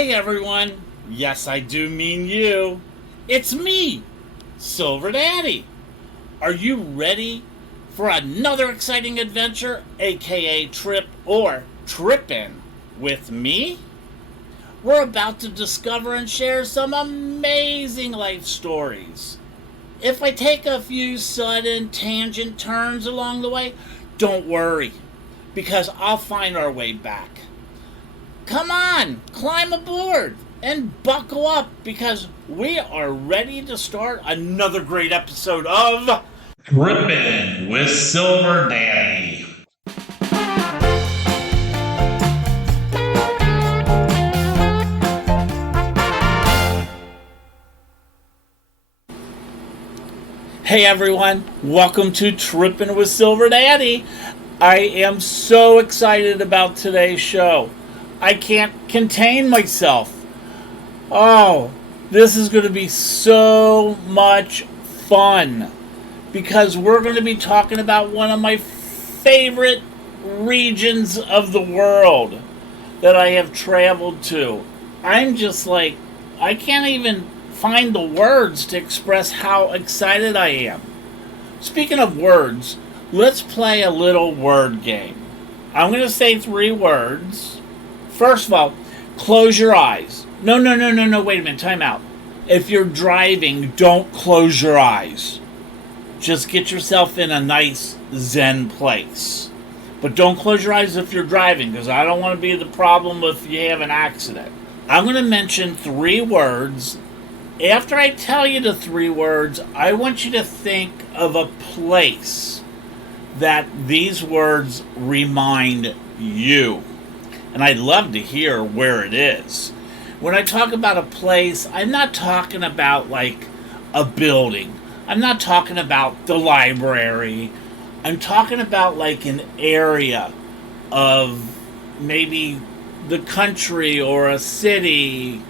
Hey everyone, yes I do mean you. It's me, Silver Daddy. Are you ready for another exciting adventure, aka trip or trippin' with me? We're about to discover and share some amazing life stories. If I take a few sudden tangent turns along the way, don't worry, because I'll find our way back. Come on, climb aboard and buckle up because we are ready to start another great episode of Trippin' with Silver Daddy. Hey everyone, welcome to Trippin' with Silver Daddy. I am so excited about today's show. I can't contain myself. Oh, this is going to be so much fun because we're going to be talking about one of my favorite regions of the world that I have traveled to. I'm just like, I can't even find the words to express how excited I am. Speaking of words, let's play a little word game. I'm going to say 3 words. First of all, close your eyes. No, wait a minute, time out. If you're driving, don't close your eyes. Just get yourself in a nice zen place. But don't close your eyes if you're driving, because I don't want to be the problem if you have an accident. I'm going to mention 3 words. After I tell you the 3 words, I want you to think of a place that these words remind you. And I'd love to hear where it is. When I talk about a place, I'm not talking about like a building. I'm not talking about the library. I'm talking about like an area of maybe the country or a city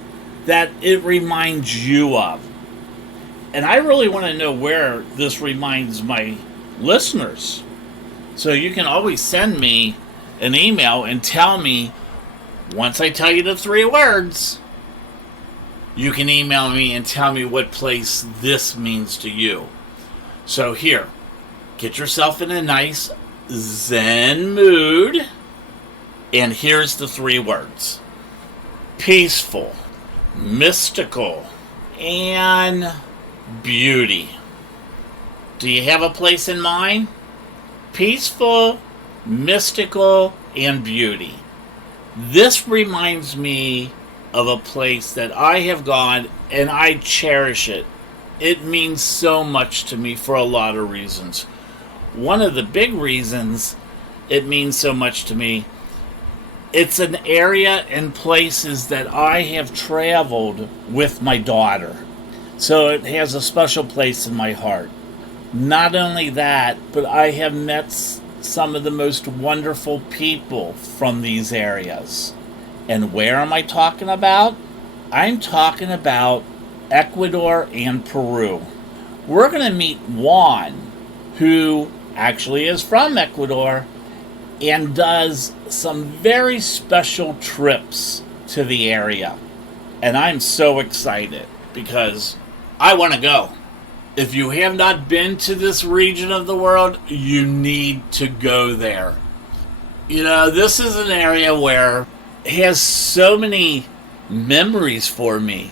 that it reminds you of. And I really want to know where this reminds my listeners. So you can always send me an email and tell me, once I tell you the 3 words, you can email me and tell me what place this means to you. So here, get yourself in a nice zen mood, and here's the 3 words: peaceful, mystical, and beauty. Do you have a place in mind? Peaceful, mystical, and beauty. This reminds me of a place that I have gone and I cherish it. It means so much to me for a lot of reasons. One of the big reasons it means so much to me, it's an area and places that I have traveled with my daughter. So it has a special place in my heart. Not only that, but I have met some of the most wonderful people from these areas. And where am I talking about? I'm talking about Ecuador and Peru. We're going to meet Juan, who actually is from Ecuador and does some very special trips to the area. And I'm so excited because I want to go. If you have not been to this region of the world, you need to go there. You know, this is an area where it has so many memories for me.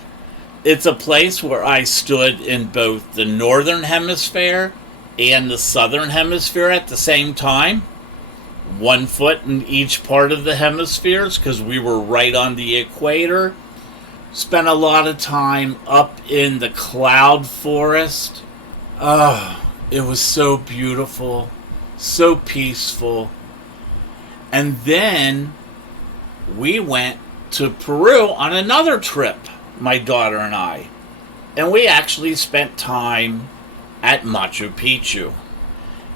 It's a place where I stood in both the northern hemisphere and the southern hemisphere at the same time. 1 foot in each part of the hemispheres because we were right on the equator. Spent a lot of time up in the cloud forest. Oh, it was so beautiful, so peaceful. And then we went to Peru on another trip, my daughter and I. And we actually spent time at Machu Picchu.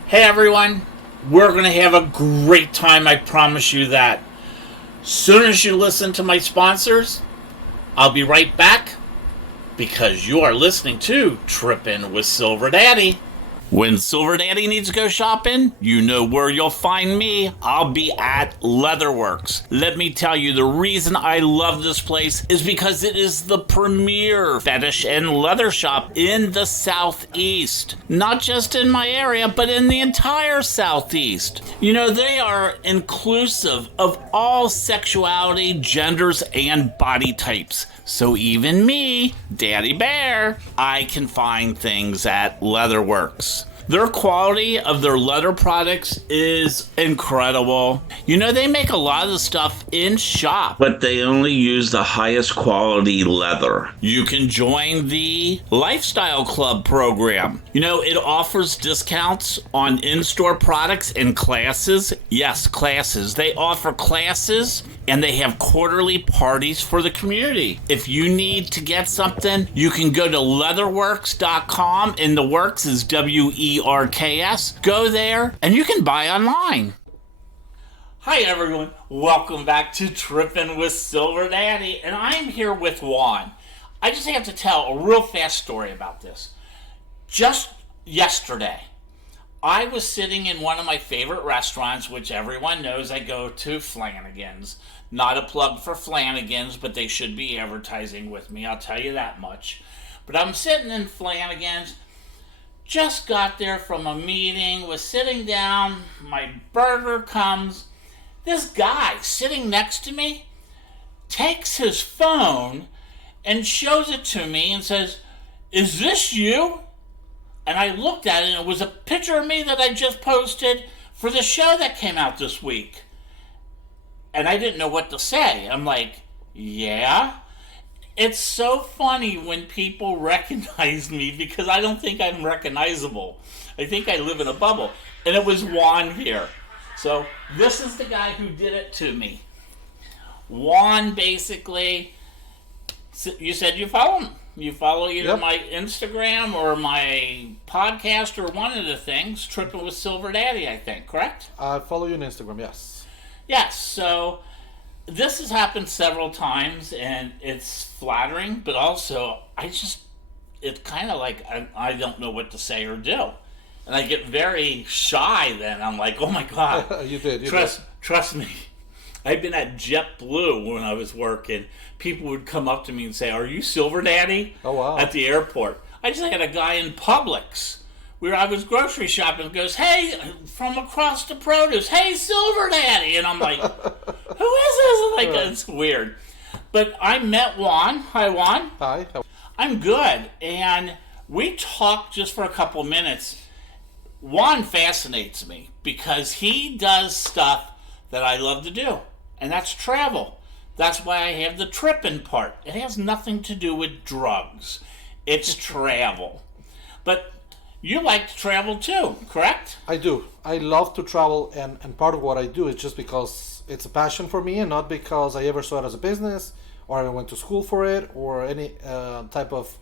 Hey everyone, we're going to have a great time, I promise you that. Soon as you listen to my sponsors, I'll be right back because you are listening to Trippin' with Silver Daddy. When Silver Daddy needs to go shopping, you know where you'll find me. I'll be at Leatherworks. Let me tell you, the reason I love this place is because it is the premier fetish and leather shop in the Southeast. Not just in my area, but in the entire Southeast. You know, they are inclusive of all sexuality, genders, and body types. So even me, Daddy Bear, I can find things at Leatherworks. Their quality of their leather products is incredible. You know, they make a lot of the stuff in shop, but they only use the highest quality leather. You can join the Lifestyle Club program. You know, it offers discounts on in-store products and classes. Yes, classes. They offer classes and they have quarterly parties for the community. If you need to get something, you can go to leatherworks.com, and the works is WERKS. Go there and you can buy online. Hi everyone, welcome back to Trippin' with Silver Daddy, and I'm here with Juan. I just have to tell a real fast story about this. Just yesterday, I was sitting in one of my favorite restaurants, which everyone knows I go to, Flanagan's. Not a plug for Flanagan's, but they should be advertising with me, I'll tell you that much. But I'm sitting in Flanagan's, just got there from a meeting, was sitting down, my burger comes. This guy sitting next to me takes his phone and shows it to me and says, "Is this you?" And I looked at it, and it was a picture of me that I just posted for the show that came out this week. And I didn't know what to say. I'm like, yeah? It's so funny when people recognize me because I don't think I'm recognizable. I think I live in a bubble. And it was Juan here. So this is the guy who did it to me. Juan basically, you said you follow him. You follow either my Instagram or my podcast or one of the things, Trippin' with Silver Daddy, I think, correct? I follow you on Instagram, yes. Yes, so this has happened several times, and it's flattering, but also it's kind of like I don't know what to say or do. And I get very shy then. I'm like, oh my God. You did. Trust me. I've been at JetBlue when I was working. People would come up to me and say, "Are you Silver Daddy?" Oh, wow. At the airport. I just had a guy in Publix where I was grocery shopping and goes, "Hey," from across the produce, "Hey, Silver Daddy." And I'm like, who is this? Like, it's weird. But I met Juan. Hi, Juan. Hi. I'm good. And we talked just for a couple minutes. Juan fascinates me because he does stuff that I love to do, and that's travel. That's why I have the trippin' part. It has nothing to do with drugs. It's travel. But you like to travel too, correct? I do. I love to travel, and part of what I do is just because it's a passion for me and not because I ever saw it as a business or I went to school for it or any type of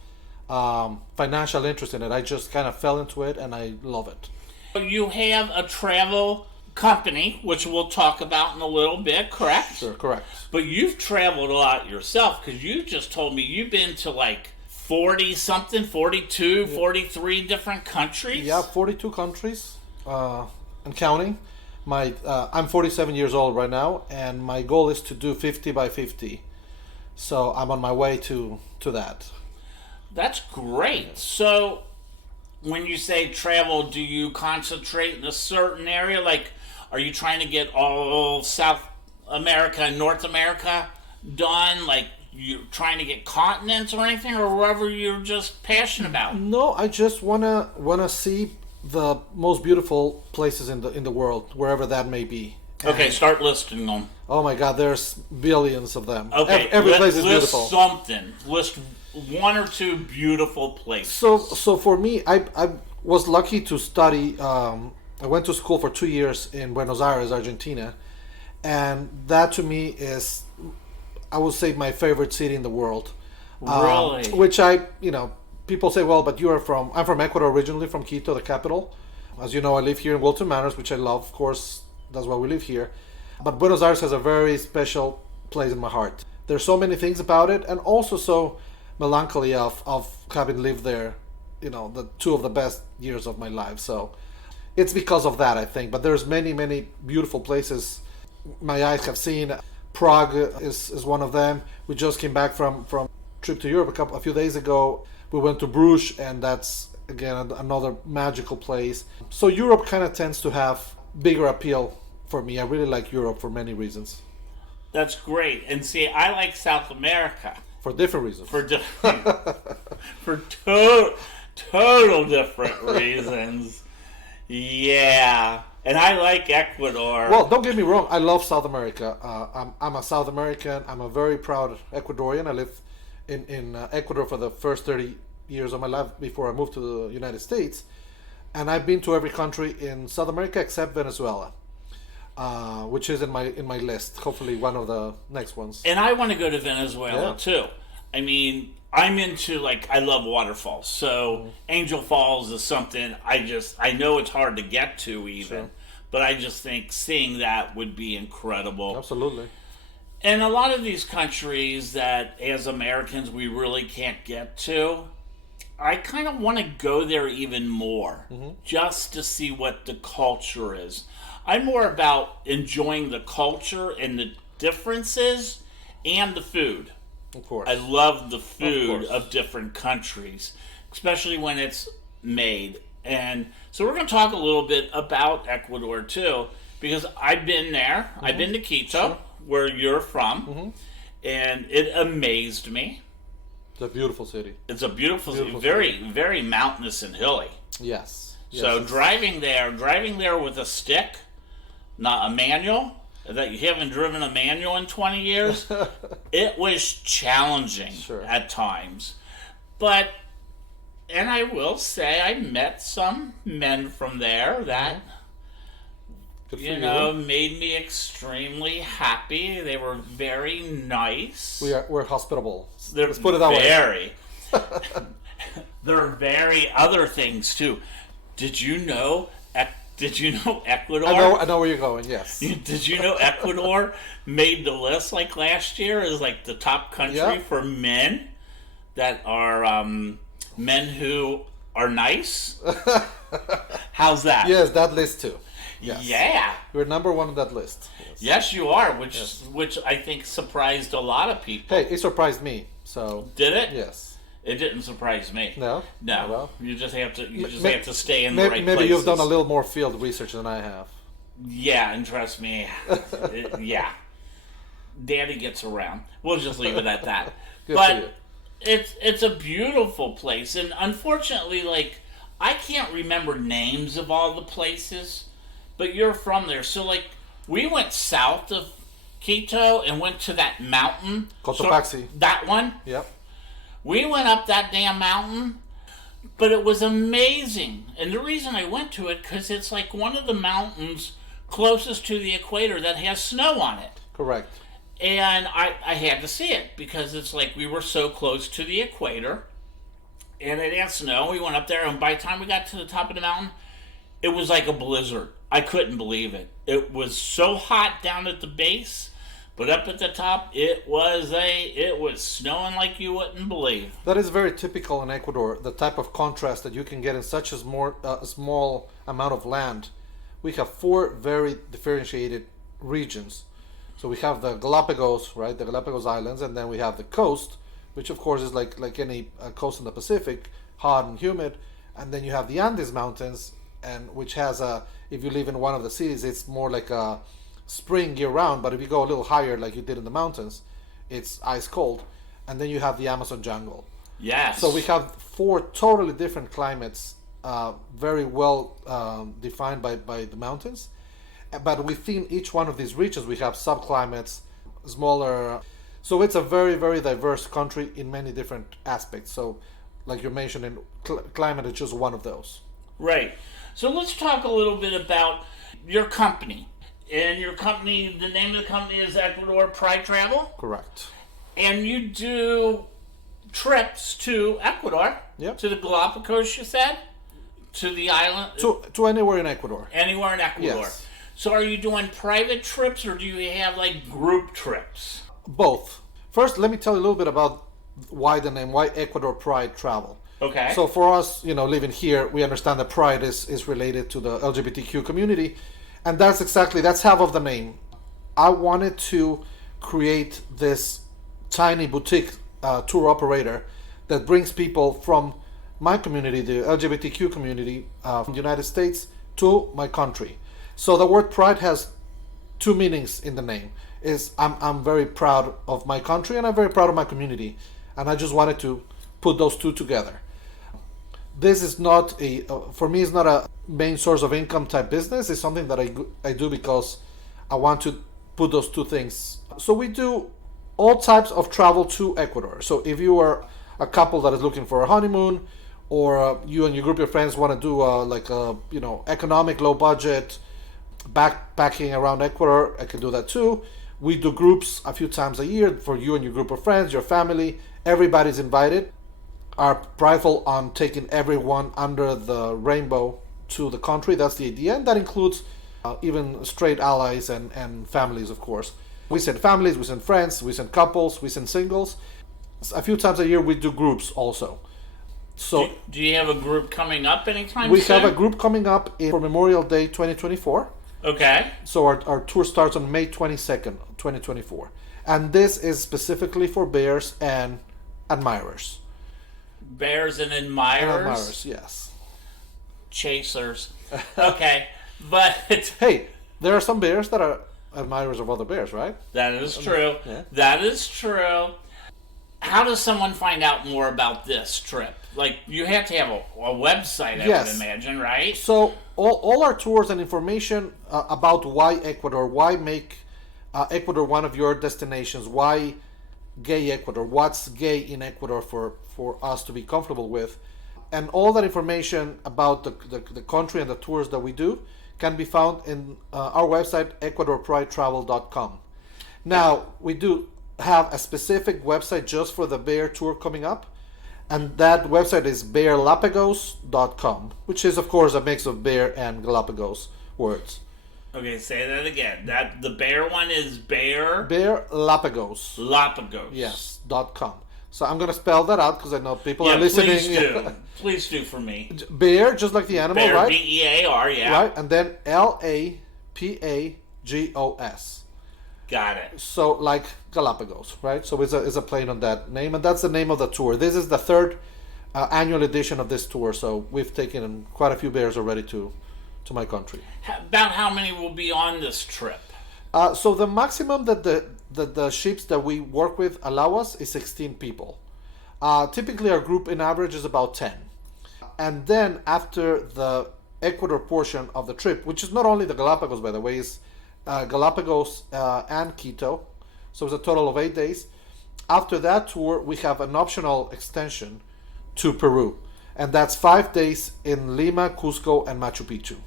financial interest in it. I just kind of fell into it and I love it. You have a travel company, which we'll talk about in a little bit, correct? Sure, correct. But you've traveled a lot yourself because you just told me you've been to like 40 something, 42, 43 different countries? Yeah, 42 countries and counting. I'm 47 years old right now, and my goal is to do 50 by 50. So I'm on my way to that. That's great. So when you say travel, do you concentrate in a certain area? Like, are you trying to get all South America and North America done? Like, you're trying to get continents or anything, or wherever you're just passionate about? No, I just wanna see the most beautiful places in the world, wherever that may be. Okay, start listing them. Oh my God, there's billions of them. Okay, every place is list beautiful. Something. List one or two beautiful places. So for me, I was lucky to study. I went to school for 2 years in Buenos Aires, Argentina, and that to me is, I would say, my favorite city in the world. Really? Which people say, well, but I'm from Ecuador originally, from Quito, the capital. As you know, I live here in Wilton Manors, which I love, of course, that's why we live here. But Buenos Aires has a very special place in my heart. There's so many things about it, and also so melancholy of having lived there the two of the best years of my life. So it's because of that, I think. But there's many, many beautiful places my eyes have seen. Prague is one of them. We just came back from trip to Europe a few days ago. We went to Bruges, and that's again another magical place. So Europe kind of tends to have bigger appeal for me. I really like Europe for many reasons. That's great. And see, I like South America. For different reasons. For total different reasons. Yeah. And I like Ecuador. Well, don't get me wrong. I love South America. I'm a South American. I'm a very proud Ecuadorian. I lived in Ecuador for the first 30 years of my life before I moved to the United States. And I've been to every country in South America except Venezuela, which is in my list. Hopefully one of the next ones. And I want to go to Venezuela too. I mean, I'm into, I love waterfalls. So Angel Falls is something I know it's hard to get to even. Sure. But I just think seeing that would be incredible. Absolutely. And a lot of these countries that as Americans we really can't get to, I kind of want to go there even more, just to see what the culture is. I'm more about enjoying the culture and the differences and the food. Of course. I love the food of different countries, especially when it's made. And so we're going to talk a little bit about Ecuador too, because I've been there. I've been to Quito, where you're from, and it amazed me. It's a beautiful city. It's a beautiful city. Very, very mountainous and hilly. Yes. So driving there with a stick, not a manual, that you haven't driven a manual in 20 years, it was challenging at times. But, and I will say, I met some men from there that, made me extremely happy. They were very nice. We're hospitable. Let's put it that way. There are very other things too. Did you know Ecuador? I know where you're going. Yes. Did you know Ecuador made the list last year as the top country for men that are men who are nice? How's that? Yes, that list too. Yes. Yeah. We're number one on that list. Yes, you are, which I think surprised a lot of people. Hey, it surprised me. So did it? Yes. It didn't surprise me. No. Well, you just have to stay in the right places. Maybe you've done a little more field research than I have. Yeah, and trust me, Daddy gets around. We'll just leave it at that. But it's a beautiful place, and unfortunately, I can't remember names of all the places, but you're from there, so we went south of Quito and went to that mountain. Cotopaxi. That one. Yep. We went up that damn mountain, but it was amazing. And the reason I went to it, because it's one of the mountains closest to the equator that has snow on it. Correct. And I had to see it, because it's we were so close to the equator, and it had snow. We went up there, and by the time we got to the top of the mountain, it was like a blizzard. I couldn't believe it. It was so hot down at the base, but up at the top, it was snowing like you wouldn't believe. That is very typical in Ecuador, the type of contrast that you can get in such a small amount of land. We have 4 very differentiated regions. So we have the Galapagos, right, the Galápagos Islands, and then we have the coast, which of course is like any coast in the Pacific, hot and humid, and then you have the Andes Mountains, and which has if you live in one of the cities, it's more like a spring year round, but if you go a little higher like you did in the mountains, it's ice cold. And then you have the Amazon jungle. Yes. So we have 4 totally different climates, very well defined by the mountains. But within each one of these regions, we have subclimates, smaller. So it's a very, very diverse country in many different aspects. So, like you're mentioning, climate is just one of those. Right. So let's talk a little bit about your company. And your company, the name of the company is Ecuador Pride Travel? Correct. And you do trips to Ecuador? Yep. To the Galapagos, you said? To the island? To anywhere in Ecuador. Anywhere in Ecuador. Yes. So are you doing private trips, or do you have group trips? Both. First, let me tell you a little bit about why the name, why Ecuador Pride Travel. Okay. So for us, living here, we understand that Pride is related to the LGBTQ community, and that's half of the name. I wanted to create this tiny boutique tour operator that brings people from my community, the LGBTQ community from the United States, to my country. So the word Pride has two meanings in the name. Is I'm very proud of my country and I'm very proud of my community, and I just wanted to put those two together. This is not for me, it's not a main source of income type business. It's something that I do because I want to put those two things. So we do all types of travel to Ecuador. So if you are a couple that is looking for a honeymoon, or you and your group of friends want to do economic low budget backpacking around Ecuador, I can do that too. We do groups a few times a year for you and your group of friends, your family. Everybody's invited. Are prideful on taking everyone under the rainbow to the country. That's the idea, and that includes even straight allies and families, of course. We send families, we send friends, we send couples, we send singles. A few times a year we do groups also. So do you have a group coming up anytime soon? We have a group coming up for Memorial Day 2024. Okay. So our tour starts on May 22nd, 2024. And this is specifically for bears and admirers. Bears and admirers? And admirers, yes. Chasers. Okay. But hey, there are some bears that are admirers of other bears, right? That is true. Yeah. That is true. How does someone find out more about this trip? Like, you have to have a website, I would imagine, right? So all our tours and information about why Ecuador, why make Ecuador one of your destinations, why gay Ecuador, what's gay in Ecuador for us to be comfortable with, and all that information about the country and the tours that we do can be found in our website, ecuadorpridetravel.com. Now, we do have a specific website just for the bear tour coming up, and that website is bearlapagos.com, which is, of course, a mix of bear and Galapagos words. Okay, say that again. That the bear one is bear? Bearlapagos. Lapagos. Yes, .com. So I'm going to spell that out because I know people are listening. Please do. Please do for me. Bear, just like the animal, bear, right? B-E-A-R, yeah. Right, and then Lapagos. Got it. So like Galapagos, right? So it's a plane on that name, and that's the name of the tour. This is the third annual edition of this tour, so we've taken quite a few bears already to my country. About how many will be on this trip? So the maximum that the ships that we work with allow us is 16 people. Typically our group in average is about 10. And then after the Ecuador portion of the trip, which is not only the Galapagos, by the way, is Galapagos and Quito, so it's a total of 8 days. After that tour, we have an optional extension to Peru, and that's 5 days in Lima, Cusco, and Machu Picchu.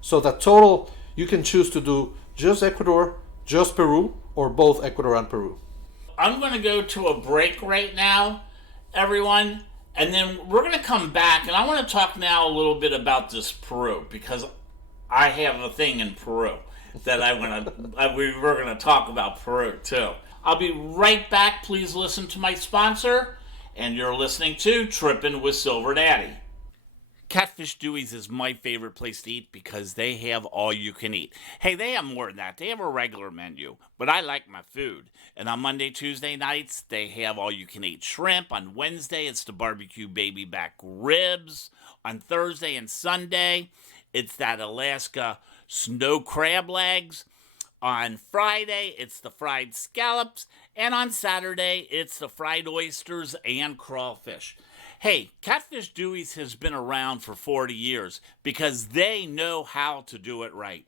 So the total, you can choose to do just Ecuador, just Peru, or both Ecuador and Peru. I'm going to go to a break right now, everyone, and then we're going to come back, and I want to talk now a little bit about this Peru, because I have a thing in Peru that we're going to talk about Peru too. I'll be right back. Please listen to my sponsor, and you're listening to Trippin' with Silver Daddy. Catfish Dewey's is my favorite place to eat because they have all you can eat. Hey, they have more than that. They have a regular menu, but I like my food. And on Monday, Tuesday nights, they have all you can eat shrimp. On Wednesday, it's the barbecue baby back ribs. On Thursday and Sunday, it's that Alaska snow crab legs. On Friday, it's the fried scallops. And on Saturday, it's the fried oysters and crawfish. Hey, Catfish Dewey's has been around for 40 years because they know how to do it right.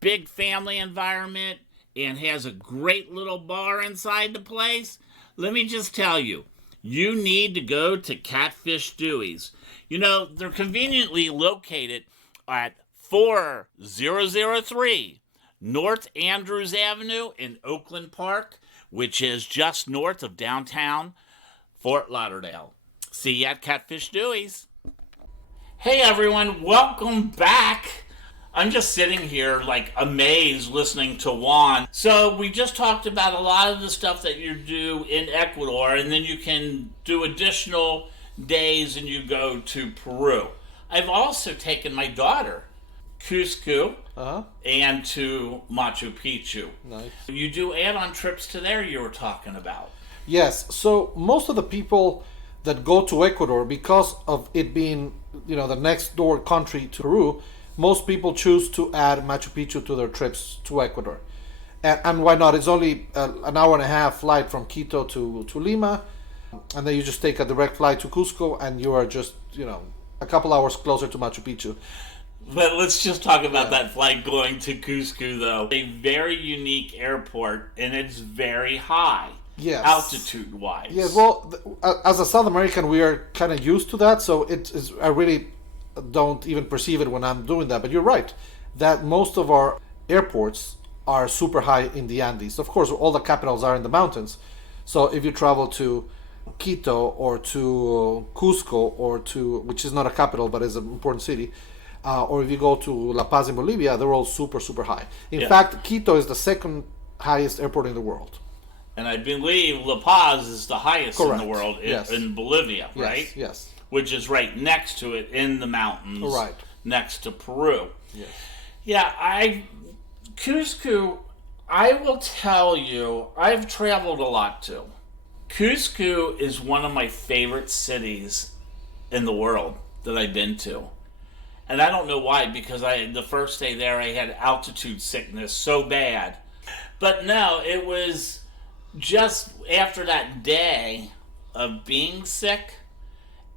Big family environment and has a great little bar inside the place. Let me just tell you, you need to go to Catfish Dewey's. You know, they're conveniently located at 4003 North Andrews Avenue in Oakland Park, which is just north of downtown Fort Lauderdale. See you at Catfish Dewey's. Hey everyone, welcome back. I'm just sitting here like amazed listening to Juan. So we just talked about a lot of the stuff that you do in Ecuador, and then you can do additional days and you go to Peru. I've also taken my daughter Cusco and to Machu Picchu. Nice. You do add-on trips to there you were talking about. Yes. So most of the people that go to Ecuador, because of it being, the next door country to Peru, most people choose to add Machu Picchu to their trips to Ecuador. And why not? It's only an hour and a half flight from Quito to Lima, and then you just take a direct flight to Cusco, and you are just, a couple hours closer to Machu Picchu. But let's just talk about that flight going to Cusco, though. A very unique airport, and it's very high. Yes. Altitude-wise. Yeah, well, as a South American, we are kind of used to that, so I really don't even perceive it when I'm doing that. But you're right, that most of our airports are super high in the Andes. Of course, all the capitals are in the mountains. So if you travel to Quito or to Cusco or which is not a capital but is an important city, or if you go to La Paz in Bolivia, they're all super, super high. In fact, Quito is the second highest airport in the world. And I believe La Paz is the highest in the world in Bolivia, right? Yes. Which is right next to it in the mountains, right next to Peru. Yes. Yeah, Cusco, I will tell you, I've traveled a lot too. Cusco is one of my favorite cities in the world that I've been to. And I don't know why, because the first day there I had altitude sickness so bad. But no, it was just after that day of being sick,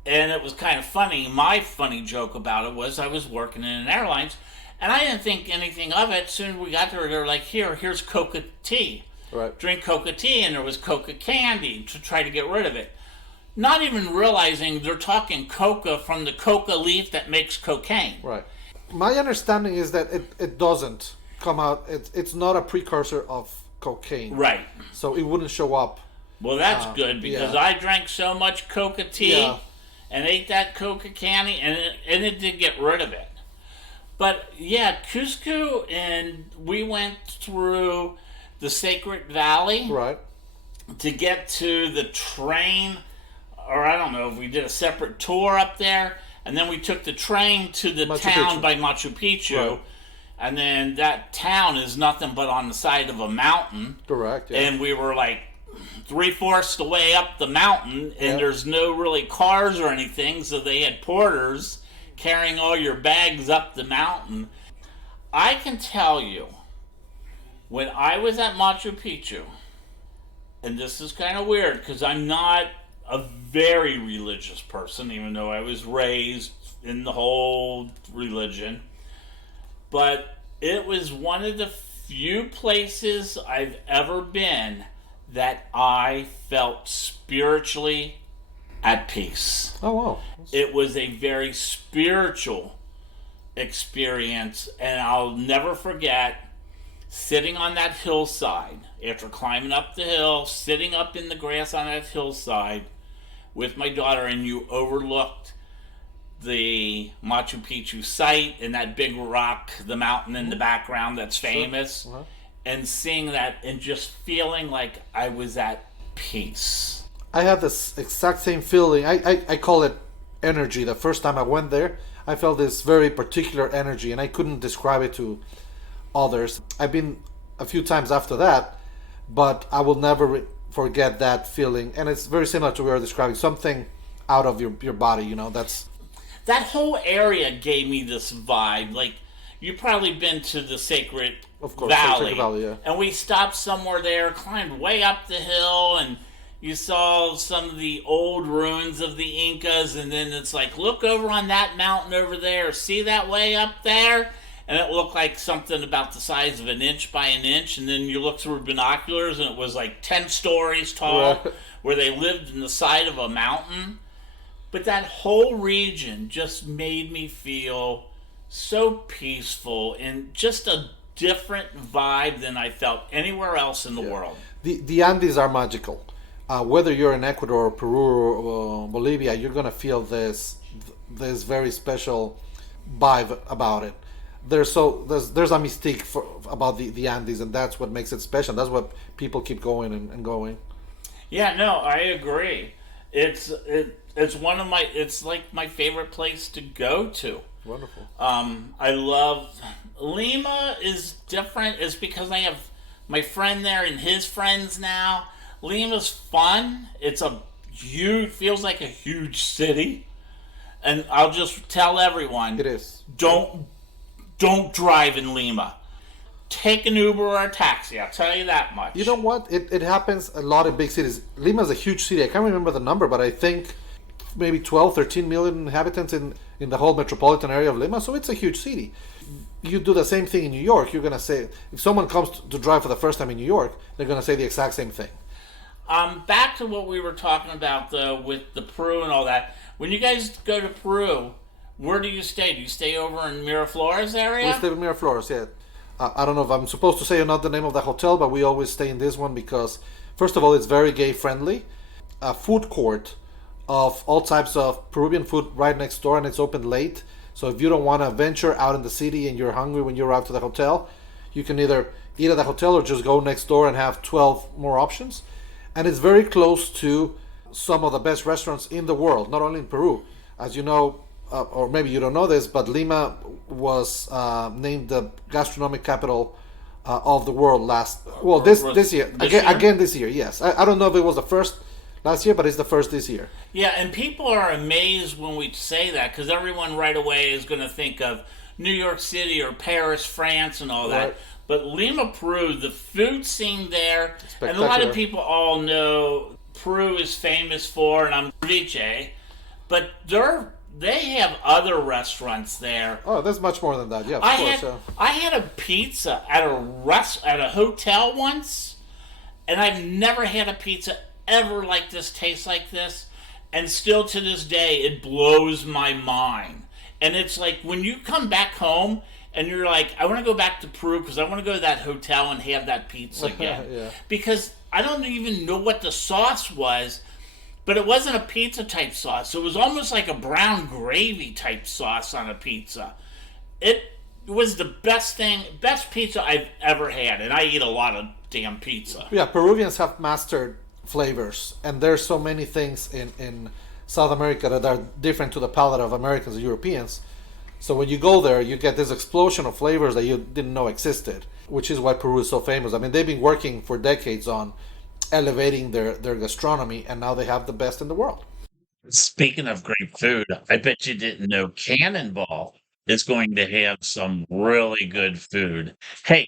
and it was kind of funny. My funny joke about it was I was working in an airlines, and I didn't think anything of it. Soon as we got there, they were like, here's coca tea. Right. Drink coca tea, and there was coca candy to try to get rid of it. Not even realizing they're talking coca from the coca leaf that makes cocaine. Right. My understanding is that it doesn't come out, it's not a precursor of cocaine. Right. So it wouldn't show up. Well, that's good, because I drank so much coca tea and ate that coca candy, and it did get rid of it. But yeah, Cusco, and we went through the Sacred Valley. Right. To get to the train, or I don't know if we did a separate tour up there, and then we took the train to the town by Machu Picchu. Right. And then that town is nothing but on the side of a mountain. Correct. Yeah. And we were like 3/4 the way up the mountain, and there's no really cars or anything, so they had porters carrying all your bags up the mountain. I can tell you, when I was at Machu Picchu, and this is kind of weird because I'm not a very religious person, even though I was raised in the whole religion, but it was one of the few places I've ever been that I felt spiritually at peace. Oh, wow. It was a very spiritual experience, and I'll never forget sitting on that hillside after climbing up the hill, sitting up in the grass on that hillside with my daughter, and you overlooked the Machu Picchu site and that big rock, the mountain in the background that's famous, and seeing that and just feeling like I was at peace. I had this exact same feeling. I call it energy. The first time I went there, I felt this very particular energy, and I couldn't describe it to others. I've been a few times after that, but I will never forget that feeling. And it's very similar to what you're describing, something out of your body, that's... That whole area gave me this vibe. Like, you've probably been to the Sacred Valley. Sacred Valley, yeah. And we stopped somewhere there, climbed way up the hill, and you saw some of the old ruins of the Incas, and then it's like, look over on that mountain over there. See that way up there? And it looked like something about the size of an inch by an inch, and then you look through binoculars, and it was like 10 stories tall, where they lived in the side of a mountain. But that whole region just made me feel so peaceful and just a different vibe than I felt anywhere else in the world. The Andes are magical. Whether you're in Ecuador, Peru, or Bolivia, you're going to feel this very special vibe about it. There's a mystique about the Andes, and that's what makes it special. That's what people keep going and going. Yeah, no, I agree. It's one of my. It's like my favorite place to go to. Wonderful. I love Lima is different. It's because I have my friend there and his friends now. Lima's fun. It's a huge, feels like a huge city, and I'll just tell everyone: It is. don't drive in Lima. Take an Uber or a taxi. I'll tell you that much. You know what? It happens a lot in big cities. Lima is a huge city. I can't remember the number, but I think maybe 12, 13 million inhabitants in the whole metropolitan area of Lima. So it's a huge city. You do the same thing in New York. You're going to say, if someone comes to drive for the first time in New York, they're going to say the exact same thing. Back to what we were talking about, though, with the Peru and all that. When you guys go to Peru, where do you stay? Do you stay over in Miraflores area? We stay in Miraflores, yeah. I don't know if I'm supposed to say or not the name of the hotel, but we always stay in this one because, first of all, it's very gay friendly. A food court of all types of Peruvian food right next door, and it's open late. So if you don't want to venture out in the city and you're hungry when you arrive to the hotel, you can either eat at the hotel or just go next door and have 12 more options. And it's very close to some of the best restaurants in the world, not only in Peru. As you know, or maybe you don't know this, but Lima was named the gastronomic capital of the world this year. Again this year, yes. I don't know if it was the first last year, but it's the first this year. Yeah, and people are amazed when we say that because everyone right away is going to think of New York City or Paris, France, and all that. Right. But Lima, Peru, the food scene there, and a lot of people all know Peru is famous for, and I'm ceviche, but they have other restaurants there. Oh, there's much more than that. Yeah, of course. I had a pizza at a hotel once, and I've never had a pizza ever like this, taste like this, and still to this day it blows my mind. And it's like when you come back home and you're like, I want to go back to Peru because I want to go to that hotel and have that pizza again. Yeah. Because I don't even know what the sauce was. But it wasn't a pizza type sauce. It was almost like a brown gravy type sauce on a pizza. It was the best pizza I've ever had. And I eat a lot of damn pizza. Yeah, Peruvians have mastered flavors. And there's so many things in South America that are different to the palate of Americans and Europeans. So when you go there, you get this explosion of flavors that you didn't know existed. Which is why Peru is so famous. I mean, they've been working for decades on elevating their gastronomy, and now they have the best in the world. Speaking of great food, I bet you didn't know Cannonball is going to have some really good food. Hey,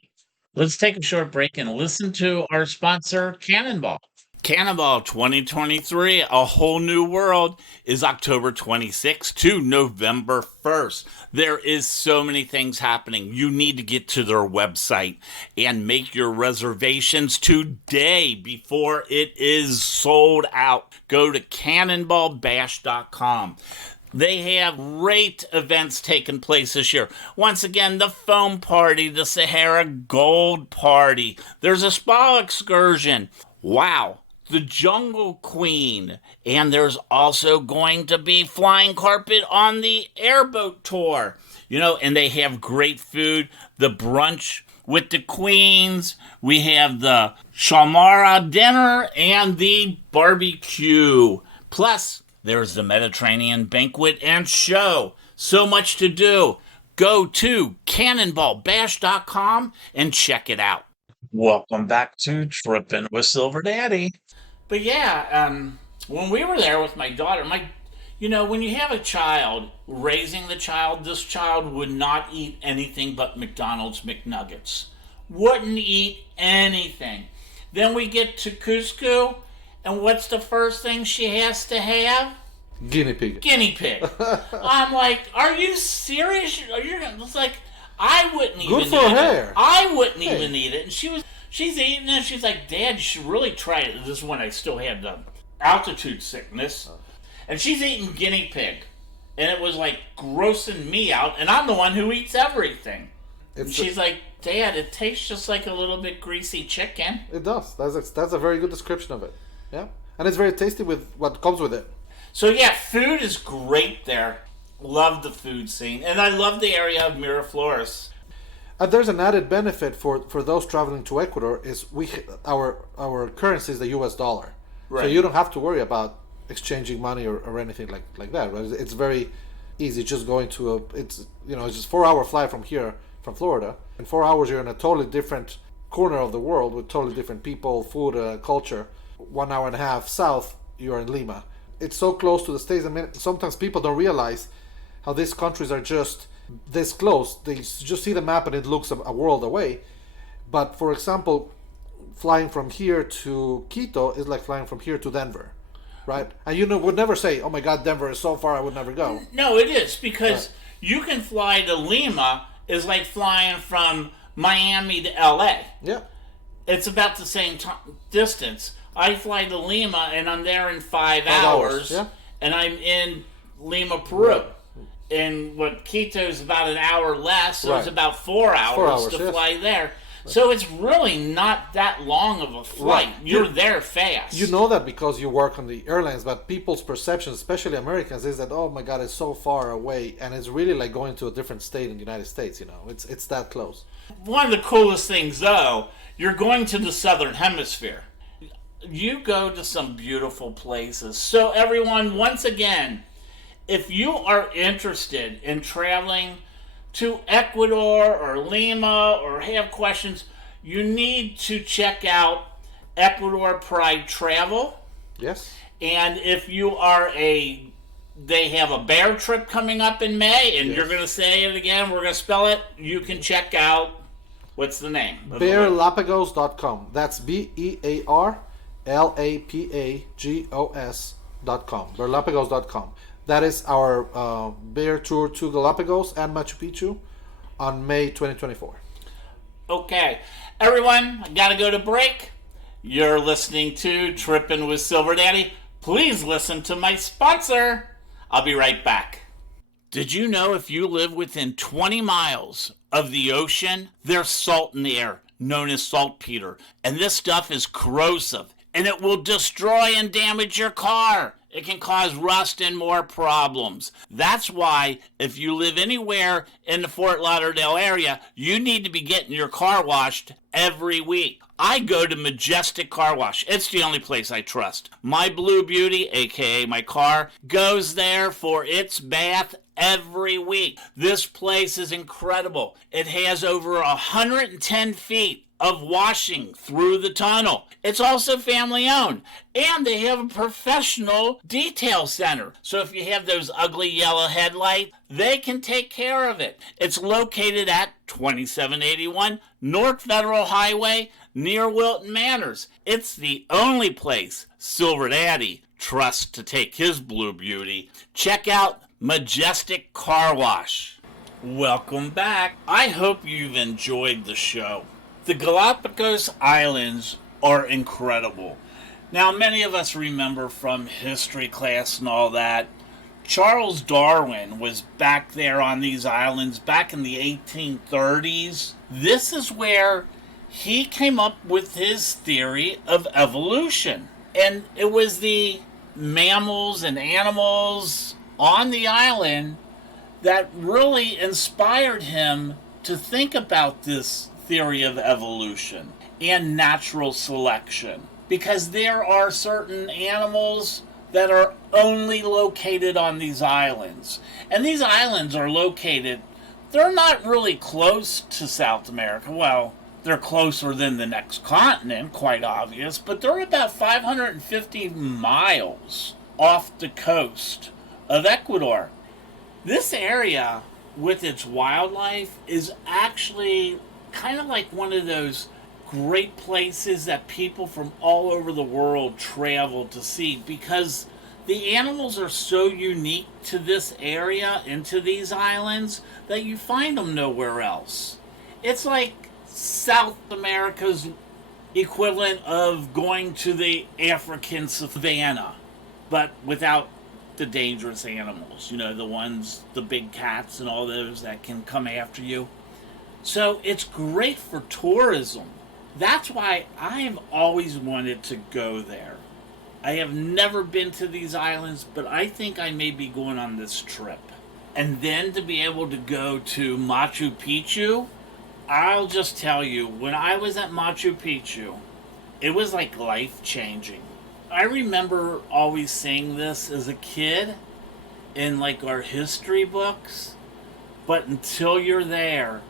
let's take a short break and listen to our sponsor, Cannonball. Cannonball 2023, A Whole New World, is October 26th to November 1st. There is so many things happening. You need to get to their website and make your reservations today before it is sold out. Go to cannonballbash.com. They have great events taking place this year. Once again, the foam party, the Sahara Gold Party. There's a spa excursion. Wow. The Jungle Queen, and there's also going to be flying carpet on the airboat tour. And they have great food, the brunch with the queens, we have the shamara dinner, and the barbecue. Plus, there's the Mediterranean banquet and show. So much to do. Go to cannonballbash.com and check it out. Welcome back to Trippin' with Silver Daddy. But yeah, when we were there with my daughter, when you have a child, raising the child, this child would not eat anything but McDonald's McNuggets. Wouldn't eat anything. Then we get to Cusco, and what's the first thing she has to have? Guinea pig. Guinea pig. I'm like, are you serious? It's like, I wouldn't even eat it. Good for her. I wouldn't even eat it. And she's eating it, she's like, Dad, you should really try it. This is when I still had the altitude sickness. And she's eating guinea pig. And it was like grossing me out, and I'm the one who eats everything. And she's like, Dad, it tastes just like a little bit greasy chicken. It does. That's a very good description of it. Yeah. And it's very tasty with what comes with it. So yeah, food is great there. Love the food scene. And I love the area of Miraflores. There's an added benefit for those traveling to Ecuador is our currency is the U.S. dollar, right. So you don't have to worry about exchanging money or anything like that. Right? It's very easy. Just going to it's just 4 hour flight from here, from Florida. In 4 hours, you're in a totally different corner of the world with totally different people, food, culture. 1 hour and a half south, you're in Lima. It's so close to the States. I mean, sometimes people don't realize how these countries are just this close. They just see the map and it looks a world away. But for example, flying from here to Quito is like flying from here to Denver, right? And would never say, "Oh my God, Denver is so far, I would never go." No, it is, because you can fly to Lima is like flying from Miami to LA. Yeah. It's about the same distance. I fly to Lima and I'm there in 5 5 hours, yeah. and I'm in Lima, Peru. Right. And Quito is about an hour less, so Right. it's about 4 hours, 4 hours, to yes. fly there. So it's really not that long of a flight. Right. You're there fast. You know that because you work on the airlines, but people's perception, especially Americans, is that, oh my God, it's so far away, and it's really like going to a different state in the United States. It's that close. One of the coolest things, though, you're going to the Southern Hemisphere. You go to some beautiful places. So everyone, once again, if you are interested in traveling to Ecuador or Lima or have questions, you need to check out Ecuador Pride Travel. Yes. And if you are they have a bear trip coming up in May, and you're going to say it again, we're going to spell it, you can check out, what's the name? Bearlapagos.com. That's BEARLAPAGOS.com. Bearlapagos.com. That is our bear tour to Galapagos and Machu Picchu on May 2024. Okay. Everyone, I got to go to break. You're listening to Trippin' with Silver Daddy. Please listen to my sponsor. I'll be right back. Did you know if you live within 20 miles of the ocean, there's salt in the air, known as saltpeter. And this stuff is corrosive, and it will destroy and damage your car. It can cause rust and more problems. That's why if you live anywhere in the Fort Lauderdale area, you need to be getting your car washed every week. I go to Majestic Car Wash. It's the only place I trust. My Blue Beauty, aka my car, goes there for its bath every week. This place is incredible. It has over 110 feet of washing through the tunnel. It's also family owned, and they have a professional detail center. So if you have those ugly yellow headlights, they can take care of it. It's located at 2781 North Federal Highway near Wilton Manors. It's the only place Silver Daddy trusts to take his Blue Beauty. Check out Majestic Car Wash. Welcome back. I hope you've enjoyed the show. The Galapagos Islands are incredible. Now, many of us remember from history class and all that, Charles Darwin was back there on these islands back in the 1830s. This is where he came up with his theory of evolution. And it was the mammals and animals on the island that really inspired him to think about this theory of evolution and natural selection, because there are certain animals that are only located on these islands, and these islands are located, they're not really close to South America. Well, they're closer than the next continent, quite obvious, but they're about 550 miles off the coast of Ecuador. This area with its wildlife is actually kind of like one of those great places that people from all over the world travel to see, because the animals are so unique to this area and to these islands that you find them nowhere else. It's like South America's equivalent of going to the African savanna, but without the dangerous animals, the ones, the big cats and all those that can come after you. So it's great for tourism. That's why I've always wanted to go there. I have never been to these islands, but I think I may be going on this trip. And then to be able to go to Machu Picchu, I'll just tell you, when I was at Machu Picchu, it was like life-changing. I remember always seeing this as a kid in like our history books, but until you're there,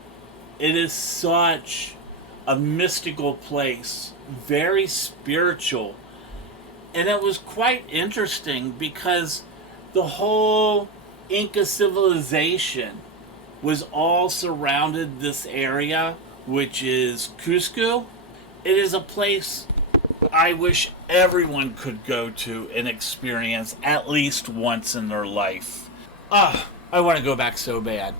it is such a mystical place, very spiritual. And it was quite interesting because the whole Inca civilization was all surrounded this area, which is Cusco. It is a place I wish everyone could go to and experience at least once in their life. I want to go back so bad.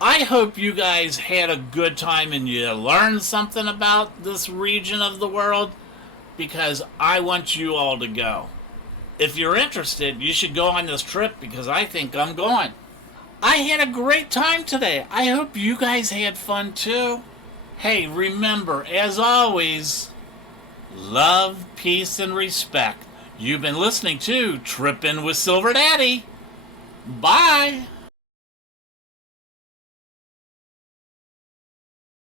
I hope you guys had a good time and you learned something about this region of the world because I want you all to go. If you're interested, you should go on this trip because I think I'm going. I had a great time today. I hope you guys had fun too. Hey, remember, as always, love, peace, and respect. You've been listening to Trippin' with Silver Daddy. Bye.